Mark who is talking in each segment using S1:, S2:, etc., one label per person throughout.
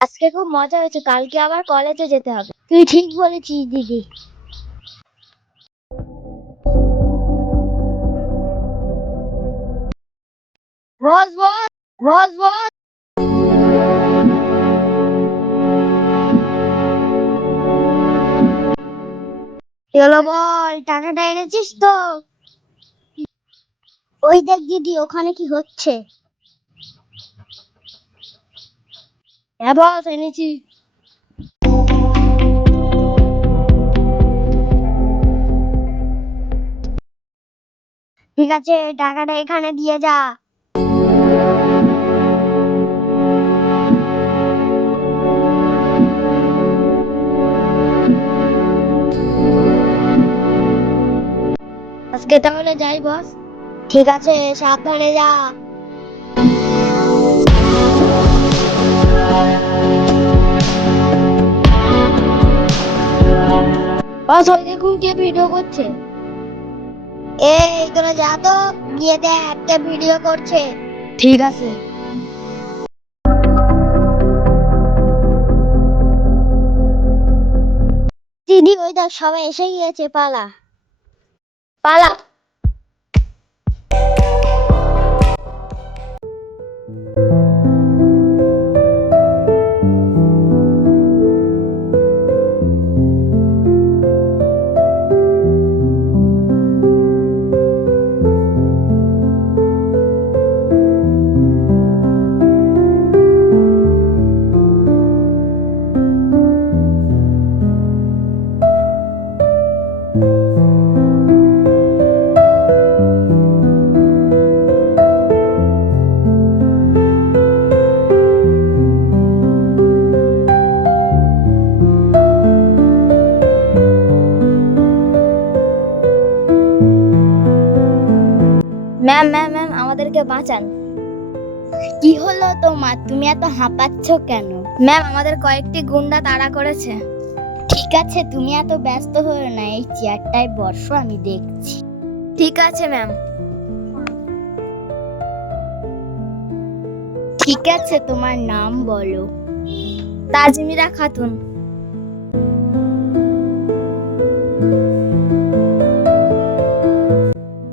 S1: আজকে খুব মজা হয়েছে কালকে আবার কলেজে যেতে হবে। তুই ঠিক বলেছিস দিদি। চলো বল টাকাটা এনেছিস তো? ওই দেখ দিদি ওখানে কি হচ্ছে? বস এনেছি ঠিক আছে টাকাটা এখানে দিয়ে যা আজকে তাহলে যাই বস ঠিক আছে সাবধানে যা বস ওই দেখুন কে ভিডিও করছে। এই তোরা যা তো গিয়ে দেখ কে ভিডিও করছে। ঠিক আছে। দিদি ওই দেখ সবাই এসে গিয়েছে পালা। পালা। ম্যাম ম্যাম ম্যাম আমাদেরকে বাঁচান। কি হলো তোমার? তুমি এত হাঁপাচ্ছ কেন? ম্যাম আমাদের কয়েকটি গুন্ডা তাড়া করেছে। ঠিক আছে তুমি এত ব্যস্ত হও না এই চেয়ারটায় বসো আমি দেখছি। ঠিক আছে ম্যাম ঠিক আছে তোমার নাম বলো। তাজমিরা খাতুন।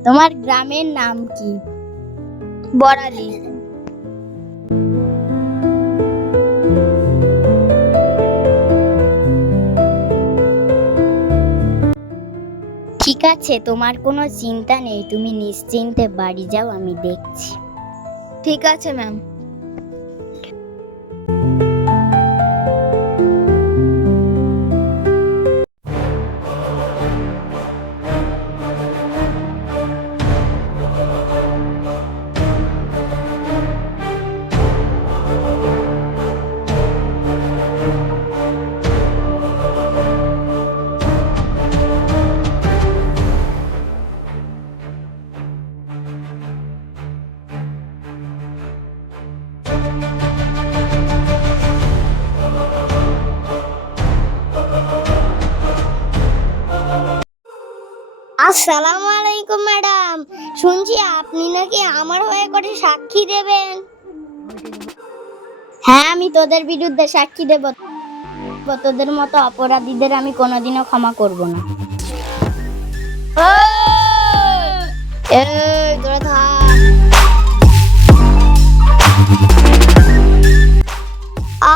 S1: তোমার গ্রামের নাম কি? বড়ালি। আছে তোমার কোনো চিন্তা নেই। তুমি নিশ্চিন্তে বাড়ি যাও আমি দেখছি। ঠিক আছে ম্যাম আসসালামু আলাইকুম ম্যাডাম। শুনছি আপনি নাকি আমার হয়ে করে সাক্ষী দেবেন। হ্যাঁ আমি তোদের বিরুদ্ধে সাক্ষী দেব। তোদের মতো অপরাধীদের আমি কোনোদিনও ক্ষমা করব না।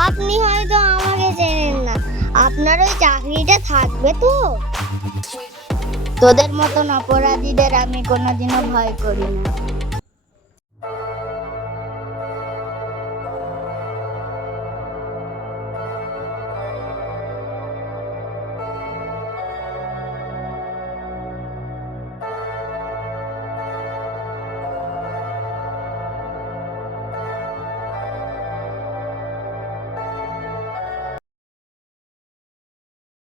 S1: আপনি হয়তো আমাকে চেনেন না। আপনার ওই চাকরিটা থাকবে তো? তোদের মতন অপরাধীদের আমি কোনোদিনও ভয় করি না।